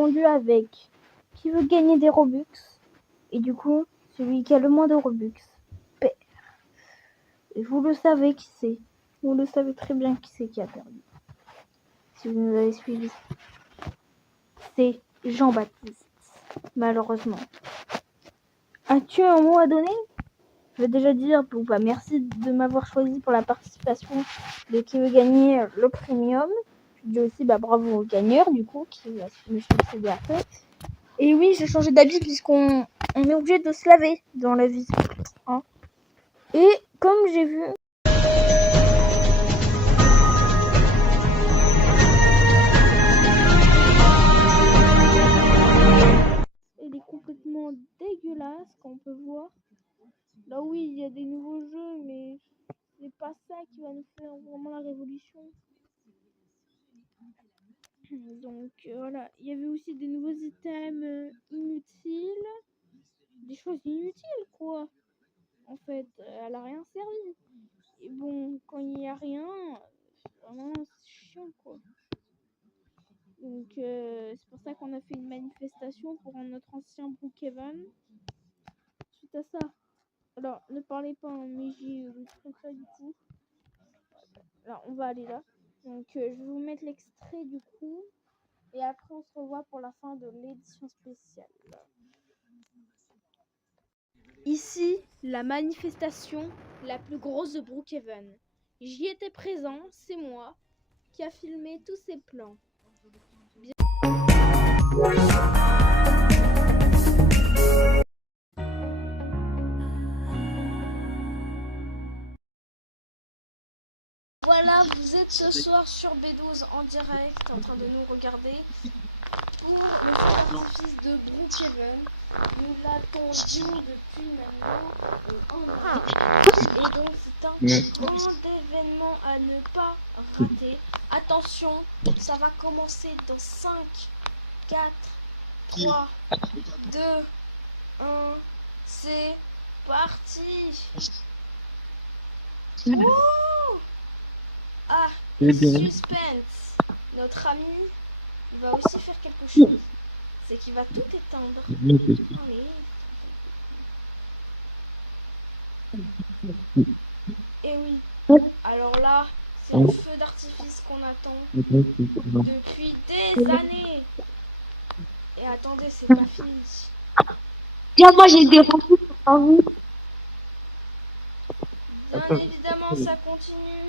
répondu avec qui veut gagner des Robux. Et du coup, celui qui a le moins de Robux perd. Et vous le savez qui c'est. Vous le savez très bien qui c'est qui a perdu. Si vous nous avez suivis. C'est Jean-Baptiste. Malheureusement. As-tu un mot à donner? Je veux déjà dire merci de m'avoir choisi pour la participation de qui veut gagner le premium. Je dis aussi bravo au gagneur du coup qui va me succéder après. Et oui, j'ai changé d'habit puisqu'on est obligé de se laver dans la vie. Hein. Et comme j'ai vu... Il est complètement dégueulasse qu'on peut voir. Là oui, il y a des nouveaux jeux, mais c'est pas ça qui va nous faire vraiment la révolution. Donc voilà, il y avait aussi des nouveaux items inutiles. Des choses inutiles quoi. En fait, elle a rien servi. Et bon, quand il n'y a rien, vraiment c'est chiant quoi. Donc c'est pour ça qu'on a fait une manifestation pour notre ancien Brookhaven. Suite à ça. Alors, ne parlez pas en Meiji ou comme ça du coup. Alors, on va aller là. Donc, je vais vous mettre l'extrait du coup. Et après, on se revoit pour la fin de l'édition spéciale. Ici, la manifestation la plus grosse de Brookhaven. J'y étais présent, c'est moi qui a filmé tous ces plans. Voilà, vous êtes ce soir sur B12 en direct en train de nous regarder pour le feu d'artifice de Brookhaven. Nous l'attendions depuis maintenant un an. Et donc c'est un grand événement à ne pas rater. Attention, ça va commencer dans 5, 4, 3, 2, 1, c'est parti. Ouh! Ah, suspense. Notre ami va aussi faire quelque chose. C'est qu'il va tout éteindre. Allez. Et oui. Alors là, c'est le feu d'artifice qu'on attend depuis des années. Et attendez, c'est pas fini. Bien, moi j'ai des refus pour vous. Bien évidemment, ça continue.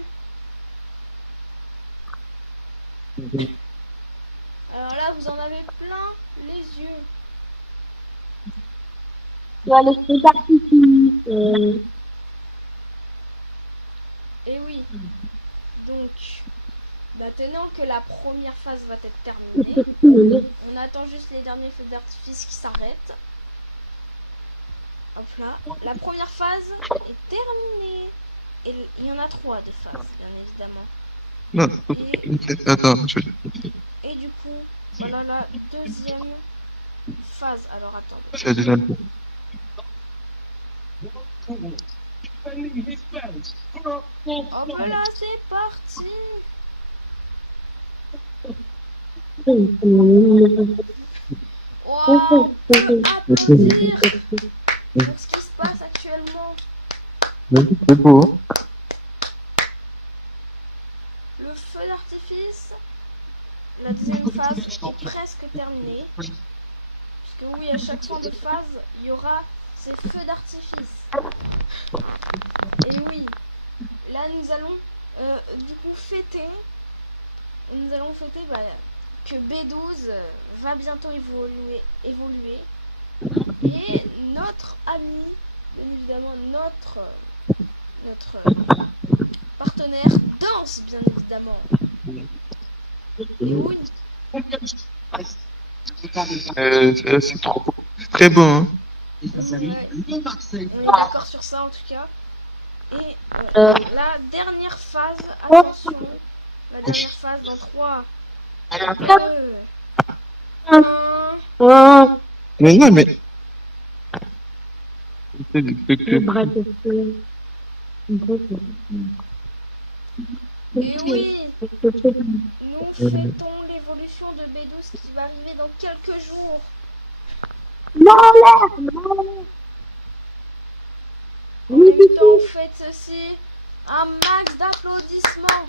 Alors là, vous en avez plein les yeux. Il y a le feu d'artifice. Et oui. Donc, maintenant que la première phase va être terminée, on attend juste les derniers feux d'artifice qui s'arrêtent. Hop là. La première phase est terminée. Et il y en a 3 des phases, bien évidemment. Non, attends, Et du coup, voilà la deuxième phase. Alors attends. c'est déjà le Hop là, c'est parti. Waouh, on peut applaudir pour ce qui se passe actuellement. C'est beau. Le feu d'artifice, la deuxième phase est presque terminée. Puisque oui, à chaque fin de phase, il y aura ces feux d'artifice. Et oui, là nous allons du coup fêter. Nous allons fêter que B12 va bientôt évoluer. Et notre ami, bien évidemment notre partenaire danse bien évidemment. Et oui. C'est trop beau. C'est très beau, hein. Ouais. On est d'accord sur ça en tout cas. Et la dernière phase, attention, la dernière phase dans 3, 2, 1. Mais non, mais... Et oui, nous fêtons l'évolution de B12 chose qui va arriver dans quelques jours. Non, là, non. En même temps, faites ceci. Un max d'applaudissements.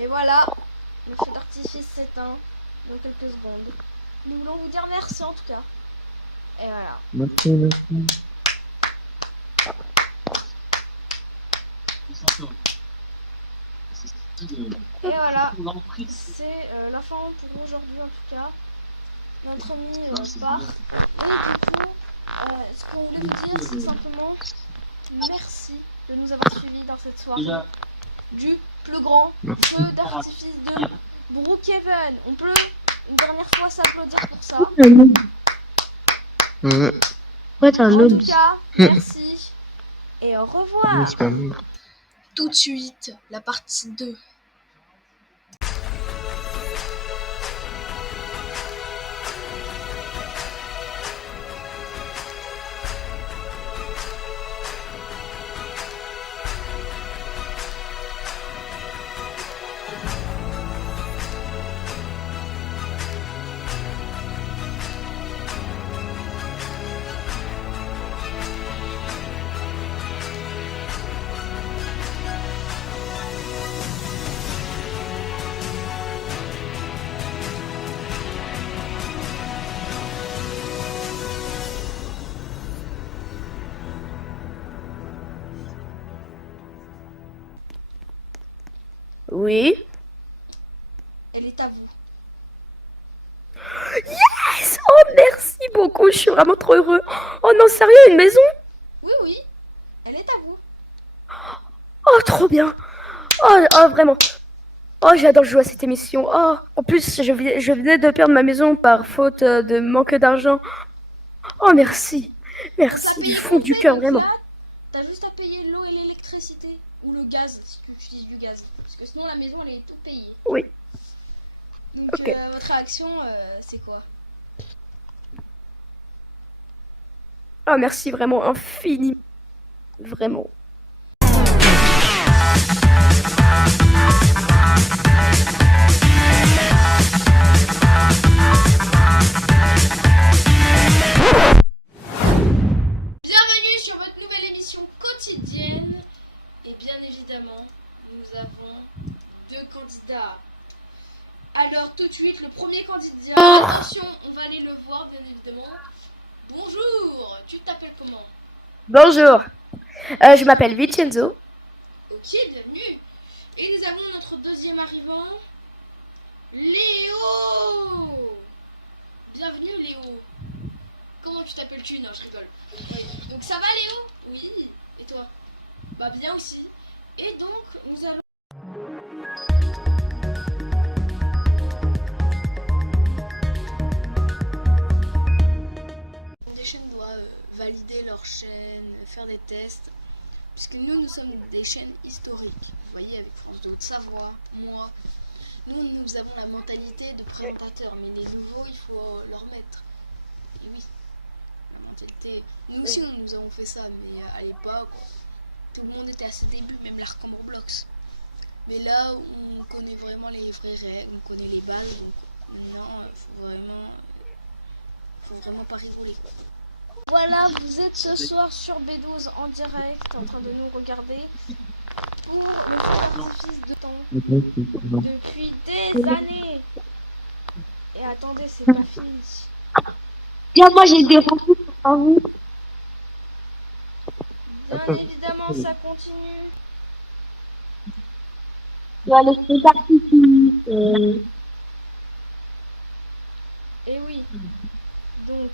Et voilà, le feu d'artifice s'éteint dans quelques secondes. Nous voulons vous dire merci en tout cas. Et voilà. Merci, merci. Et voilà, c'est la fin pour aujourd'hui en tout cas. Notre ami part. Et du coup, ce qu'on voulait vous dire, c'est simplement merci de nous avoir suivis dans cette soirée du plus grand feu d'artifice de Brookhaven. On peut une dernière fois s'applaudir pour ça. Ouais, Ouais, t'es un En noob. tout cas, merci et au revoir. c'est pas mal. Tout de suite, la partie 2. Oui. Elle est à vous. Yes! Oh, merci beaucoup, je suis vraiment trop heureux. Oh non, sérieux, une maison? Oui, oui, elle est à vous. Oh, trop bien. Oh, vraiment. Oh, j'adore jouer à cette émission. Oh, en plus, je venais de perdre ma maison par faute de manque d'argent. Oh, merci. Merci du fond du cœur, vraiment. T'as juste à payer l'eau et l'électricité. Ou le gaz, si tu utilises du gaz. Parce que sinon, la maison, elle est toute payée. Oui. Donc, Ok. votre réaction, c'est quoi? Oh, merci vraiment infiniment. Vraiment. Bienvenue sur votre nouvelle émission quotidienne. Et bien évidemment, nous avons deux candidats. Alors tout de suite, le premier candidat, attention, on va aller le voir bien évidemment. Bonjour, tu t'appelles comment? Bonjour. Je m'appelle Vincenzo. Ok, bienvenue. Et nous avons notre deuxième arrivant, Léo. Bienvenue Léo. Comment tu t'appelles-tu? Non, je rigole. Donc ça va Léo? Oui. Et toi? Bah bien aussi. Et donc nous allons... Des chaînes doivent valider leur chaîne, faire des tests. Puisque nous sommes des chaînes historiques. Vous voyez, avec France 2 de Savoie, moi, nous avons la mentalité de présentateur. Mais les nouveaux, il faut leur mettre. Et oui, la mentalité. Nous aussi, nous avons fait ça. Mais à l'époque, tout le monde était à ses débuts, même l'Arc en Roblox. Mais là, on connaît vraiment les vraies règles, on connaît les bases. Donc maintenant, il faut vraiment pas rigoler. Voilà, vous êtes ce soir sur B12 en direct, en train de nous regarder pour le feu d'artifice de temps depuis des années. Et attendez, c'est pas fini. Bien, moi, j'ai des rencontres pour vous. Bien évidemment, ça continue. Il y a le feu d'artifice. Et oui, donc,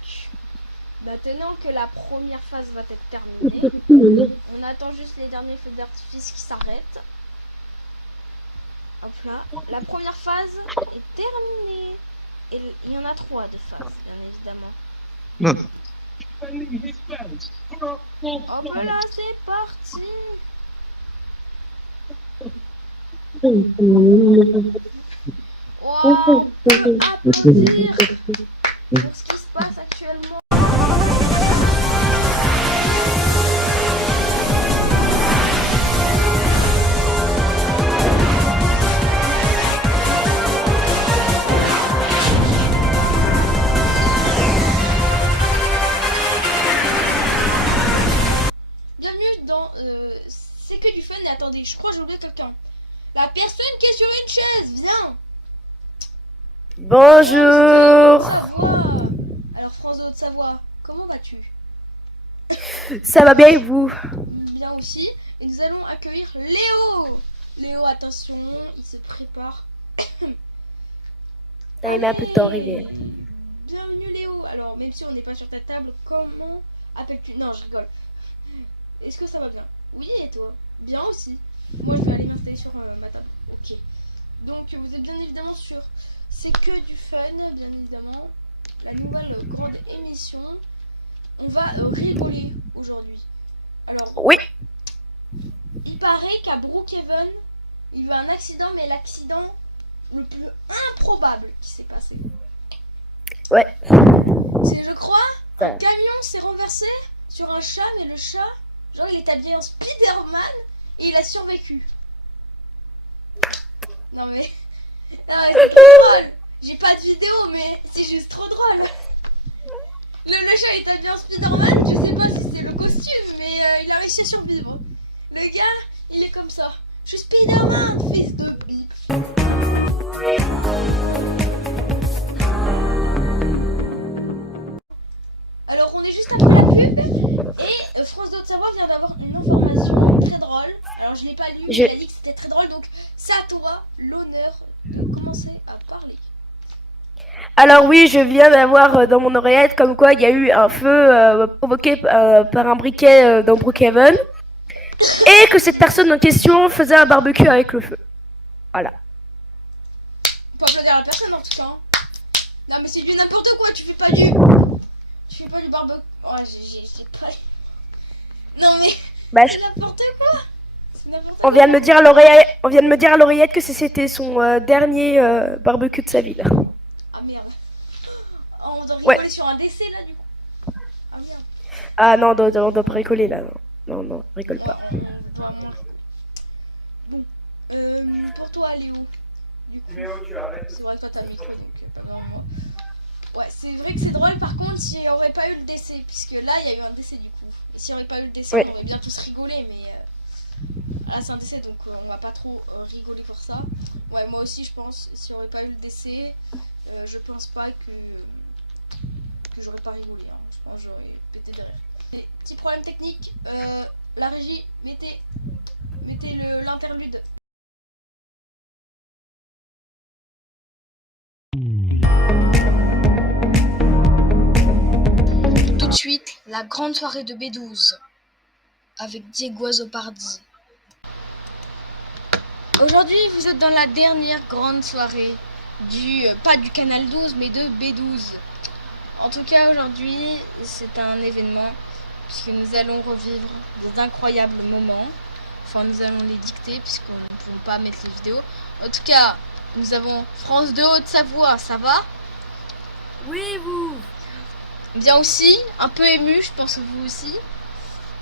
maintenant que la première phase va être terminée, on attend juste les derniers feux d'artifice qui s'arrêtent. Hop là, la première phase est terminée. Et il y en a 3 de phases, bien évidemment. Non. Hop là, c'est parti. Wow, on peut applaudir pour ce qui se passe actuellement. Bonjour. Savoie. Alors France de Haute-Savoie, comment vas-tu? Ça va bien et vous? Bien aussi. Et nous allons accueillir Léo. Léo, attention, il se prépare. Ça met un peu de temps à arriver. Bienvenue Léo. Alors, même si on n'est pas sur ta table, comment appelles-tu? Non, je rigole. Est-ce que ça va bien? Oui, et toi? Bien aussi. Moi, je vais aller m'installer sur ma table. Ok. Donc, vous êtes bien évidemment sur C'est que du fun, bien évidemment. La nouvelle grande émission. On va rigoler aujourd'hui. Alors, Oui. il paraît qu'à Brookhaven, il y a eu un accident, mais l'accident le plus improbable qui s'est passé. Ouais. C'est, je crois, Ouais. un camion s'est renversé sur un chat, mais le chat, genre, il est habillé en Spider-Man et il a survécu. Non mais, non, mais c'est trop drôle. J'ai pas de vidéo, mais c'est juste trop drôle. Le chat est habillé en Spider-Man, je sais pas si c'est le costume, mais il a réussi à survivre. Le gars, il est comme ça. Je suis Spider-Man, fils de bip. Alors, on est juste après la pub et France de Haute-Savoie vient d'avoir une information très drôle. Alors, je l'ai pas lu, mais il a dit que c'était très drôle, donc c'est à toi l'honneur de commencer à parler. Alors oui, je viens d'avoir dans mon oreillette comme quoi il y a eu un feu provoqué par un briquet dans Brookhaven et que cette personne en question faisait un barbecue avec le feu. Voilà. Pas applaudir la personne en tout cas. Hein. Non mais c'est du n'importe quoi, tu fais pas du... Tu fais pas du barbecue... Oh, j'ai pas... Non mais... Bah, c'est n'importe quoi. on vient de me dire à l'oreillette que c'était son dernier barbecue de sa vie. Là. Ah merde. Oh, on doit rigoler sur un décès là du coup. Ah merde. Ah non, on doit pas rigoler là. Non, rigole pas. Bon, pour toi Léo. Du coup, Léo, tu arrêtes. c'est vrai que toi t'as le micro donc pas moi. Ouais, c'est vrai que c'est drôle par contre s'il n'y aurait pas eu le décès, puisque là il y a eu un décès du coup. Et s'il n'y aurait pas eu le décès, on aurait bien tous rigolé, mais là c'est un décès donc on va pas trop rigoler pour ça. Ouais, moi aussi je pense, s'il n'y aurait pas eu le décès, je pense pas que j'aurais pas rigolé. Hein. Je pense que j'aurais pété de rire. Petit problème technique, la régie, mettez l'interlude. Tout de suite, la grande soirée de B12 avec Diego Azopardi. Aujourd'hui, vous êtes dans la dernière grande soirée pas du Canal 12, mais de B12. En tout cas, aujourd'hui, c'est un événement puisque nous allons revivre des incroyables moments. Enfin, nous allons les dicter puisqu'on ne pouvons pas mettre les vidéos. En tout cas, nous avons France de Haute-Savoie, ça va? Oui, vous. Bien aussi, un peu ému, je pense que vous aussi.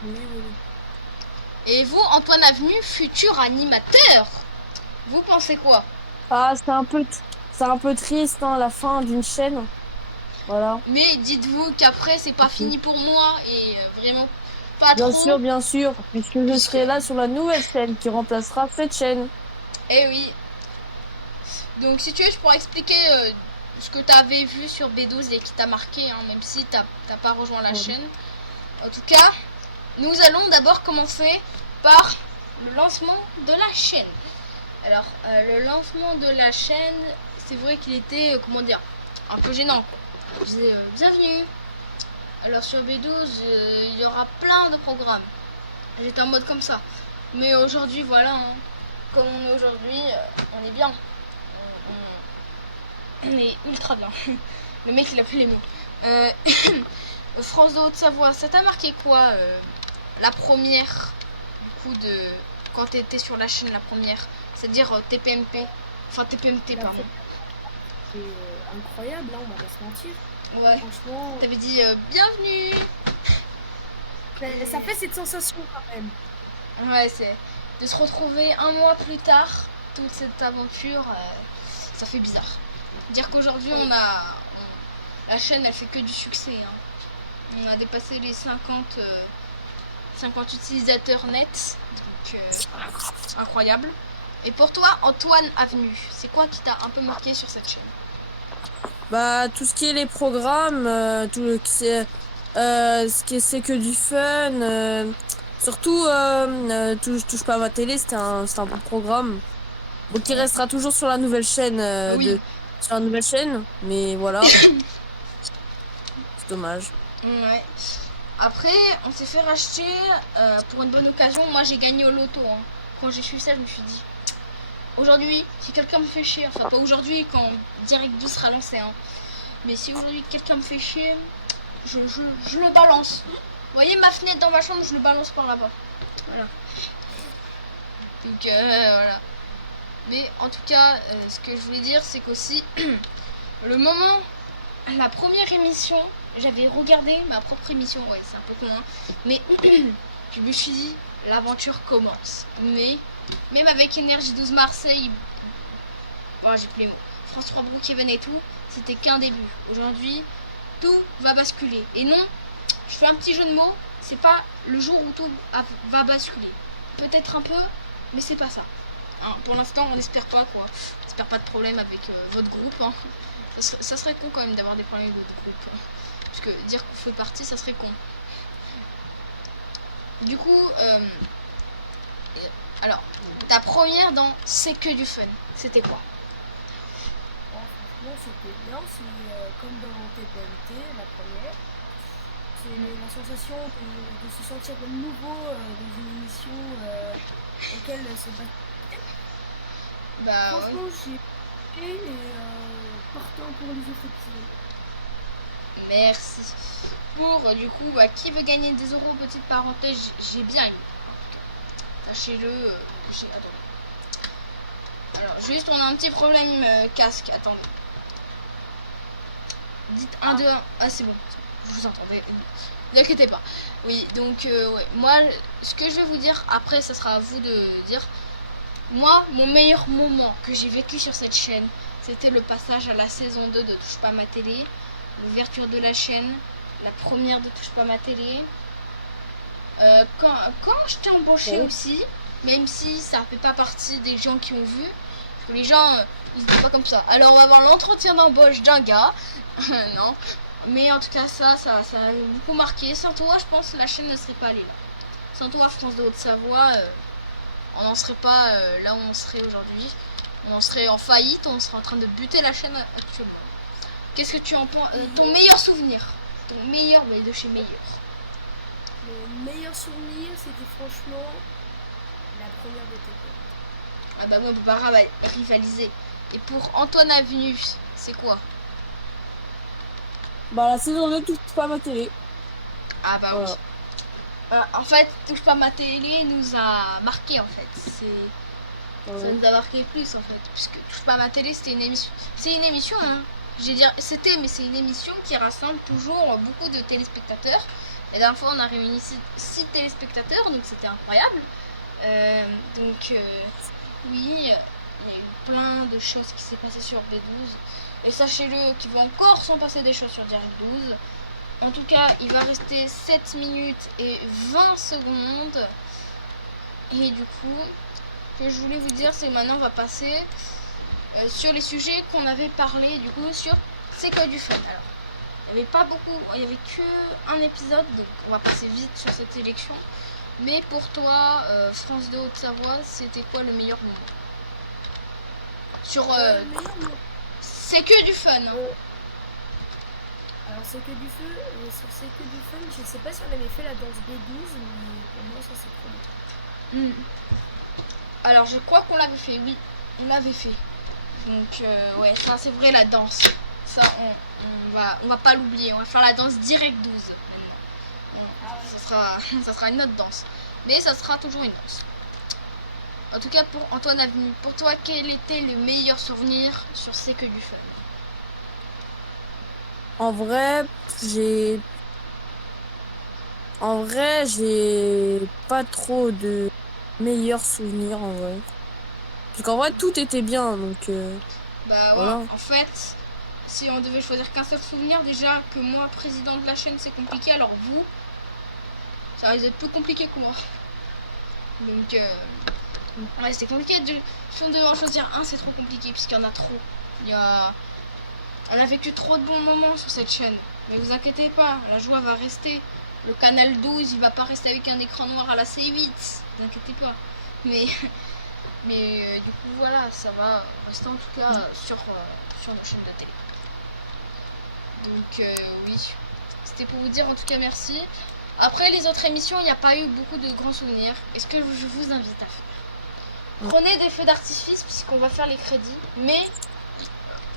Oui. Et vous, Antoine Avenu, futur animateur, vous pensez quoi? Ah, c'est un peu triste, hein, la fin d'une chaîne. Voilà. Mais dites-vous qu'après, c'est pas fini pour moi et vraiment pas trop. Bien sûr, puisque je serai là sur la nouvelle chaîne qui remplacera cette chaîne. Eh oui. Donc si tu veux, je pourrais expliquer ce que tu avais vu sur B12 et qui t'a marqué, hein, même si t'as pas rejoint la chaîne. En tout cas, nous allons d'abord commencer par le lancement de la chaîne. Alors, le lancement de la chaîne, c'est vrai qu'il était, comment dire, un peu gênant. Je disais, bienvenue. Alors sur B12, il y aura plein de programmes. J'étais en mode comme ça. Mais aujourd'hui, voilà, hein, comme on est aujourd'hui, on est bien. On est ultra bien. Le mec, il a plus les mots. France de Haute-Savoie, ça t'a marqué quoi la première, du coup, quand t'étais sur la chaîne, la première, c'est-à-dire TPMP, enfin TPMT, pardon. C'est incroyable, là, on va pas se mentir. Ouais. Franchement, T'avais dit bienvenue. ça fait cette sensation quand même. Ouais, c'est de se retrouver un mois plus tard, toute cette aventure, ça fait bizarre. Dire qu'aujourd'hui la chaîne elle fait que du succès. Hein. On a dépassé les 50 utilisateurs nets, donc incroyable. Et pour toi, Antoine Avenu, c'est quoi qui t'a un peu marqué sur cette chaîne? Bah, tout ce qui est les programmes, c'est que du fun. Surtout, touche pas à ma télé, c'est un bon programme. Bon, qui restera toujours sur la nouvelle chaîne, Oui. sur la nouvelle chaîne, mais voilà. C'est dommage. Ouais. Après, on s'est fait racheter pour une bonne occasion. Moi, j'ai gagné au loto. Hein. Quand j'ai su ça, je me suis dit, aujourd'hui, si quelqu'un me fait chier, enfin pas aujourd'hui quand Direct 12 sera lancé, hein, mais si aujourd'hui quelqu'un me fait chier, je le balance. Vous voyez ma fenêtre dans ma chambre, je le balance par là-bas. Voilà. Donc voilà. Mais en tout cas, ce que je voulais dire, c'est qu'aussi, le moment, la première émission, j'avais regardé ma propre émission, ouais, c'est un peu con, hein, mais je me suis dit, l'aventure commence. Mais, même avec Énergie 12 Marseille, bon, j'ai plus les mots, France 3 Brookhaven et tout, c'était qu'un début. Aujourd'hui, tout va basculer. Et non, je fais un petit jeu de mots, c'est pas le jour où tout va basculer. Peut-être un peu, mais c'est pas ça. Hein, pour l'instant, on n'espère pas quoi. On n'espère pas de problème avec votre groupe. Hein. Ça serait con quand même d'avoir des problèmes avec votre groupe. Hein. Parce que dire qu'on fait partie, ça serait con. Du coup, alors, ta première dans C'est que du fun, c'était quoi? Franchement, c'était bien. C'est comme dans TPMT, la première. C'est la sensation de se sentir de nouveau dans une émission auquel c'est pas. Bah ouais. Franchement, j'ai et partant pour les autres épisodes. Merci. Pour du coup, bah, qui veut gagner des euros, petite parenthèse, j'ai bien eu. Sachez-le, j'ai adoré. Alors, juste, on a un petit problème casque. Attendez. Dites 1, 2, 1. Ah, c'est bon. Je vous entendais. Ne vous inquiétez pas. Oui, donc, ouais. Moi, ce que je vais vous dire, après, ça sera à vous de dire. Moi, mon meilleur moment que j'ai vécu sur cette chaîne, c'était le passage à la saison 2 de Touche pas à ma télé. L'ouverture de la chaîne. La première de Touche pas à ma télé. Quand je t'ai embauché aussi, même si ça fait pas partie des gens qui ont vu, parce que les gens ils se disent pas comme ça. Alors on va voir l'entretien d'embauche d'un gars, non, mais en tout cas ça a beaucoup marqué. Sans toi, je pense que la chaîne ne serait pas allée là. Sans toi, France de Haute-Savoie, on n'en serait pas là où on serait aujourd'hui. On serait en faillite, on serait en train de buter la chaîne actuellement. Qu'est-ce que tu en penses? Ton meilleur souvenir, ton meilleur, mais de chez meilleur. Le meilleur souvenir, c'était franchement la première de TPMT. Ah bah moi on peut pas rivaliser. Et pour Antoine Avenue, c'est quoi? Bah, la saison 2 touche pas à ma télé. Ah bah Voilà. oui. En fait, Touche pas à ma télé nous a marqué en fait. Ça nous a marqué plus en fait. Puisque Touche pas à ma télé c'était une émission. C'est une émission, hein. J'ai dire c'était, mais c'est une émission qui rassemble toujours beaucoup de téléspectateurs. La dernière fois on a réuni 6 téléspectateurs, donc c'était incroyable. Oui, il y a eu plein de choses qui s'est passées sur B12. Et sachez-le qu'il va encore s'en passer des choses sur Direct 12. En tout cas, il va rester 7 minutes et 20 secondes. Et du coup, ce que je voulais vous dire, c'est que maintenant on va passer sur les sujets qu'on avait parlé du coup sur C'est que du fun. Alors, il n'y avait pas beaucoup, il n'y avait que un épisode, donc on va passer vite sur cette élection. Mais pour toi, France de Haute-Savoie, c'était quoi le meilleur moment? Sur C'est que du fun. Hein. Alors c'est que du feu, sur c'est que du fun, je sais pas si on avait fait la danse B12, mais pour moi ça c'est trop bien. Alors je crois qu'on l'avait fait, oui, on l'avait fait. Donc ouais, ça c'est vrai la danse. Ça on va pas l'oublier, on va faire la danse Direct 12 maintenant. Bon, ça sera une autre danse. Mais ça sera toujours une danse. En tout cas pour Antoine Avenue, pour toi quel était le meilleur souvenir sur C'est que du fun? En vrai, j'ai pas trop de meilleurs souvenirs en vrai. Parce qu'en vrai, tout était bien, donc Bah voilà. ouais, en fait, si on devait choisir qu'un seul souvenir, déjà que moi, président de la chaîne, c'est compliqué, alors vous, ça risque d'être plus compliqué que moi. Donc, ouais, c'est compliqué. Si on devait en choisir un, c'est trop compliqué, puisqu'il y en a trop. Il y a... On a vécu trop de bons moments sur cette chaîne. Mais vous inquiétez pas, la joie va rester. Le canal 12, il va pas rester avec un écran noir à la C8. Vous inquiétez pas. Mais du coup, voilà, ça va rester en tout cas sur nos chaînes de télé. Donc, oui. C'était pour vous dire en tout cas merci. Après les autres émissions, il n'y a pas eu beaucoup de grands souvenirs. Et ce que je vous invite à faire, prenez des feux d'artifice puisqu'on va faire les crédits. Mais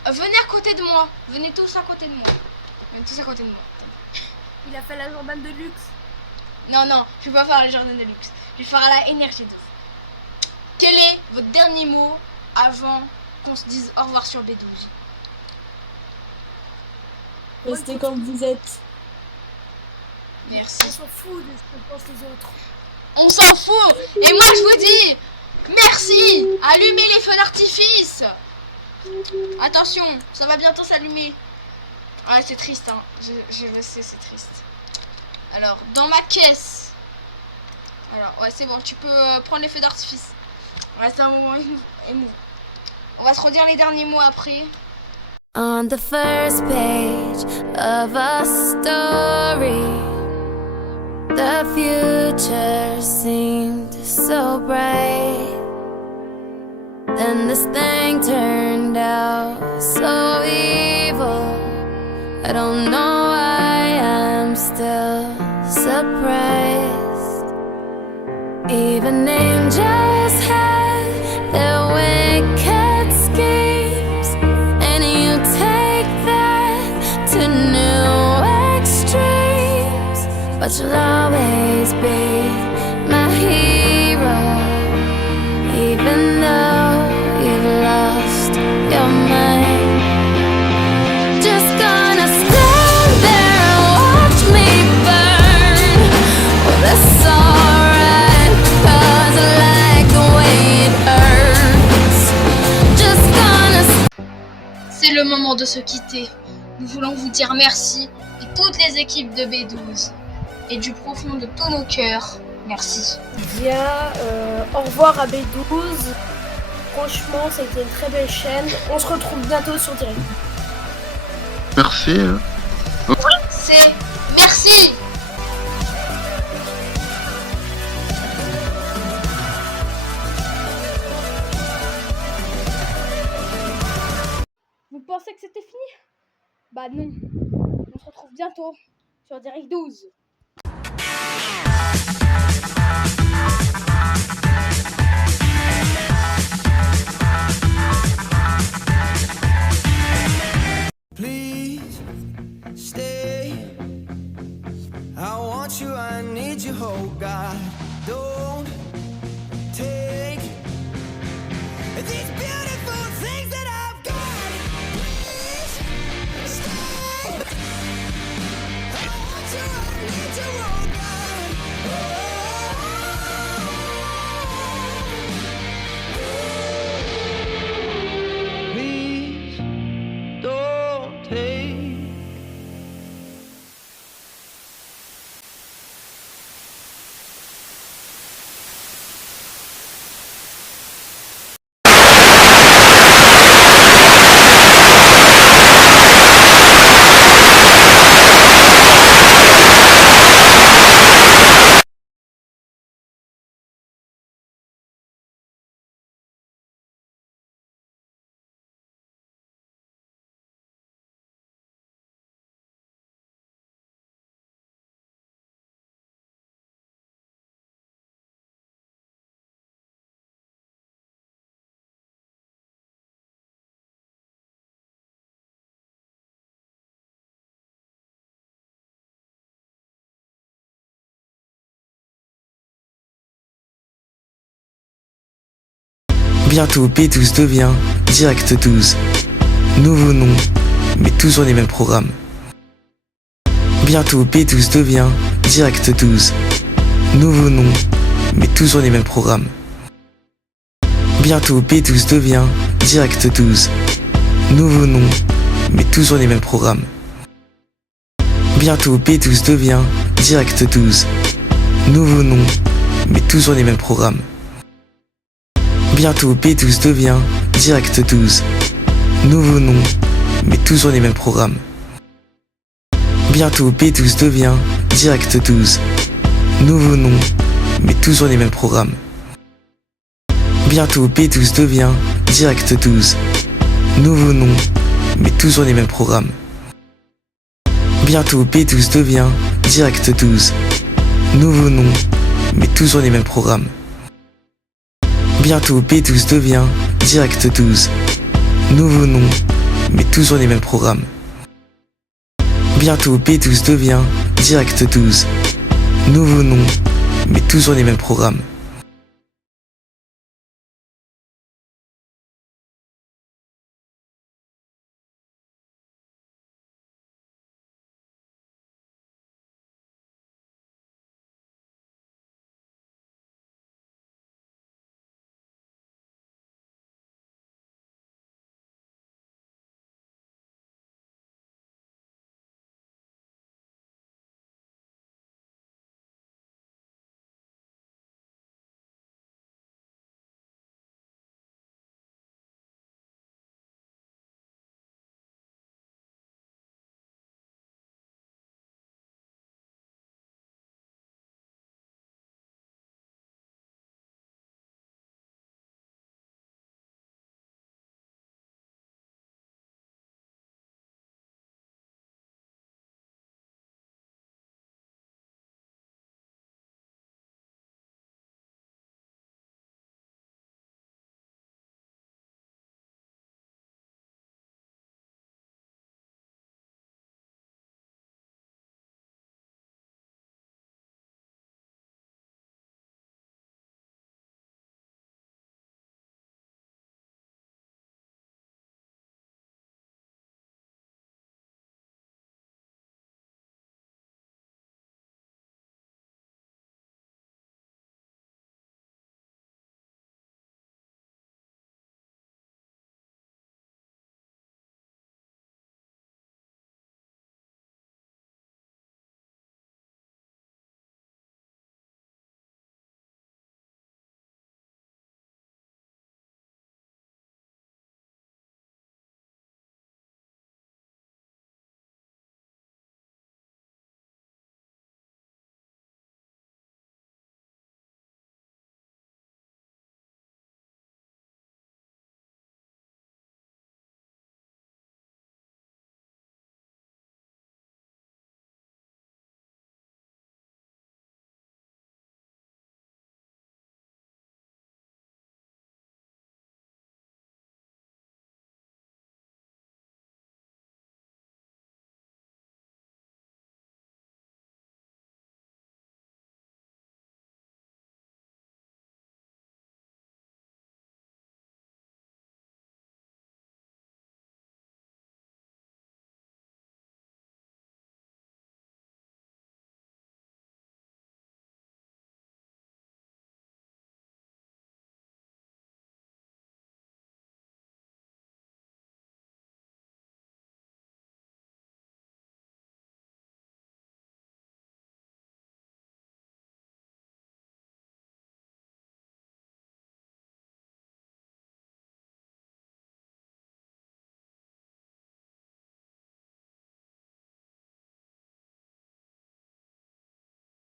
venez à côté de moi. Venez tous à côté de moi. Venez tous à côté de moi. Il a fait la Jordan de luxe. Non, non, je vais pas faire la Jordan de luxe. Je vais faire la énergie 12. Quel est votre dernier mot avant qu'on se dise au revoir sur B12? Restez comme vous êtes. Merci. On s'en fout de ce que pensent les autres. On s'en fout. Et moi je vous dis merci. Allumez les feux d'artifice. Attention, ça va bientôt s'allumer. Ah, c'est triste, hein. Je le sais, c'est triste. Alors, dans ma caisse. Alors, ouais, c'est bon, tu peux prendre les feux d'artifice. Reste un moment émouvant. On va se redire les derniers mots après. On the first page of a story, the future seemed so bright. Then this thing turned out so evil. I don't know why I'm still surprised. Even angels had their wicked schemes, and you take that to new extremes. But you'll always be my hero, even though you've lost your mind. Just gonna stand there and watch me burn. Well, that's alright, 'cause I like the way it hurts. Just gonna. C'est le moment de se quitter. Nous voulons vous dire merci de toutes les équipes de B12 et du profond de tous nos cœurs. Merci. Bien, au revoir à B12. Franchement, ça a été une très belle chaîne. On se retrouve bientôt sur Direct. Merci. Hein. C'est merci. Vous pensez que c'était fini? Bah non. On se retrouve bientôt sur Direct 12. Please stay. I want you, I need you, oh God. Don't take these beautiful things that I've got. Please stay. I want you, I need you, oh God. Please don't take. Bientôt B12 devient Direct 12. Nouveau nom, mais toujours les mêmes programmes. Bientôt B12 devient Direct 12. Nouveau nom, mais toujours les mêmes programmes. Bientôt B12 devient Direct 12. Nouveau nom, mais toujours les mêmes programmes. Bientôt B12 devient Direct 12. Nouveau nom, mais toujours les mêmes programmes. Bientôt B12 devient Direct 12. Nouveau nom, mais toujours les mêmes programmes. Bientôt B12 devient Direct 12. Nouveau nom, mais toujours les mêmes programmes. Bientôt B12 devient Direct 12. Nouveau nom, mais toujours les mêmes programmes. Bientôt B12 devient Direct 12. Nouveau nom, mais toujours les mêmes programmes. Bientôt B12 devient Direct 12. Nouveau nom, mais toujours les mêmes programmes. Bientôt B12 devient Direct 12. Nouveau nom, mais toujours les mêmes programmes.